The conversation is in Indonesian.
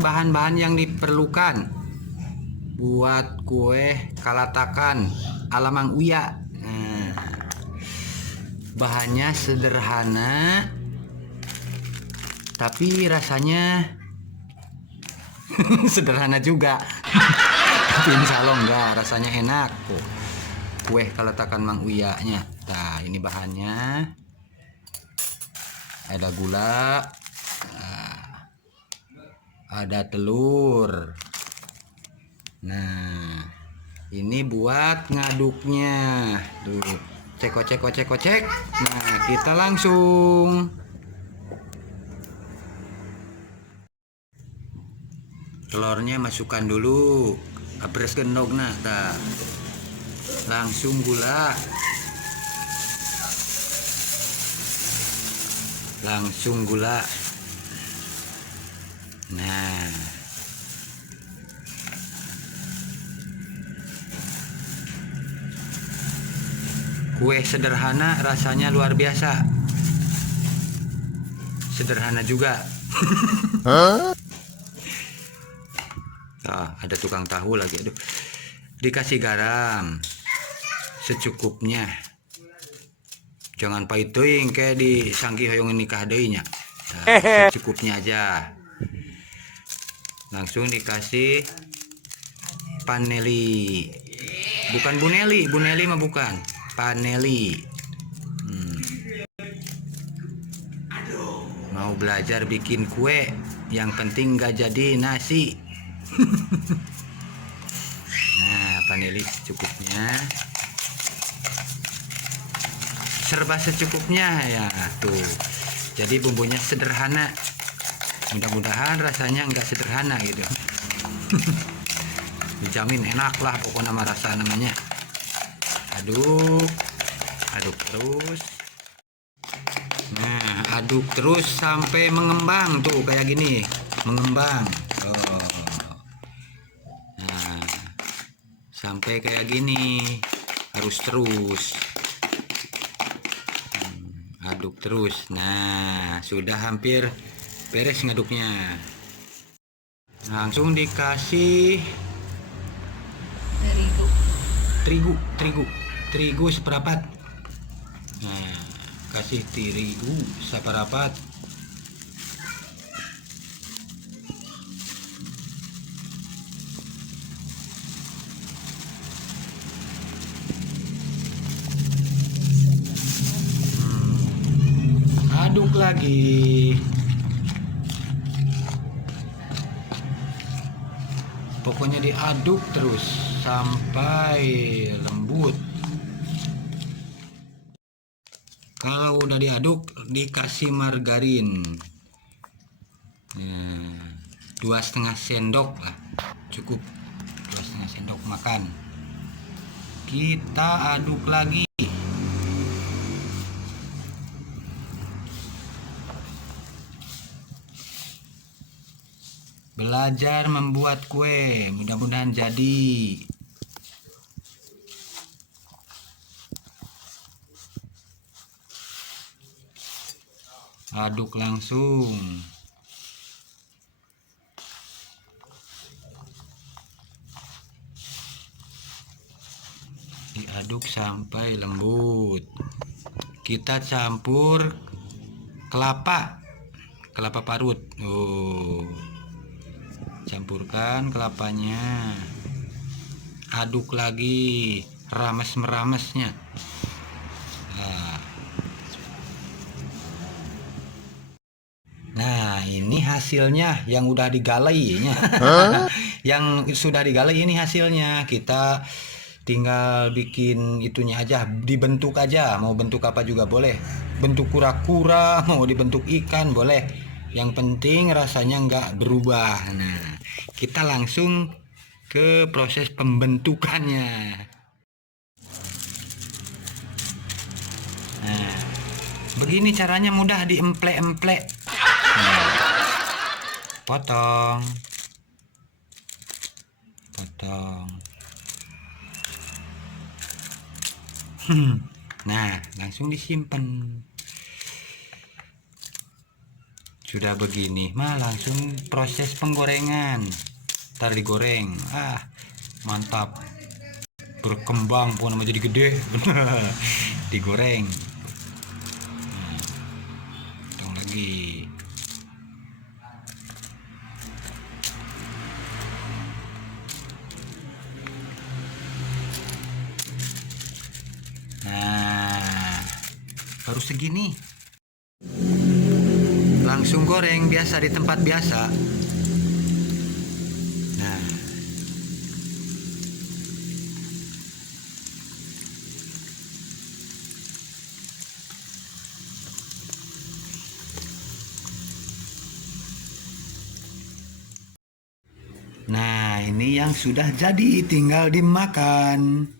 bahan-bahan yang diperlukan buat kue kalatakan ala Mang Uya. Nah, bahannya sederhana tapi rasanya sederhana juga. Tapi insya Allah enggak, rasanya enak tuh kue kalatakan Mang Uya nya. Nah, ini bahannya ada gula, ada telur. Nah, ini buat ngaduknya. Tuh, cek. Nah, kita langsung telurnya masukkan dulu. Abres gendog nah, langsung gula. Nah, kue sederhana rasanya luar biasa. Sederhana juga. Ada tukang tahu lagi. Aduh. Dikasih garam secukupnya. Jangan pahit teuing kayak di sangki hoyong nikah deui nya. Secukupnya aja. Langsung dikasih paneli. Bukan buneli mah bukan. Paneli. Mau belajar bikin kue, yang penting gak jadi nasi. Nah, paneli secukupnya. Serba secukupnya ya tuh. Jadi bumbunya sederhana. Mudah-mudahan rasanya enggak sederhana gitu. Dijamin enak lah pokoknya nama rasa namanya. Aduk terus. Nah, aduk terus sampai mengembang tuh kayak gini, mengembang. Nah, sampai kayak gini harus terus. Aduk terus. Nah, sudah hampir beres ngaduknya. Langsung dikasih terigu seperempat. Nah, kasih terigu seperempat. Aduk lagi. Pokoknya diaduk terus sampai lembut. Kalau udah diaduk, dikasih margarin. 2,5 sendok lah, cukup 2,5 sendok makan. Kita aduk lagi. Belajar membuat kue, mudah-mudahan jadi. Aduk langsung. Diaduk sampai lembut. Kita campur kelapa parut. Campurkan kelapanya. Aduk lagi, rames-meramesnya. Nah, ini hasilnya yang udah digalai. Yang sudah digalai ini hasilnya. Kita tinggal bikin itunya aja, dibentuk aja. Mau bentuk apa juga boleh. Bentuk kura-kura, mau dibentuk ikan boleh. Yang penting rasanya nggak berubah. Nah, kita langsung ke proses pembentukannya. Nah, begini caranya mudah, diemplek-emplek. Potong. Nah, langsung disimpan. Sudah begini mah langsung proses penggorengan, ntar digoreng. Mantap, berkembang pun nama jadi gede. Digoreng. Potong lagi. Nah, baru segini. Langsung goreng biasa di tempat biasa. Nah, nah ini yang sudah jadi, tinggal dimakan.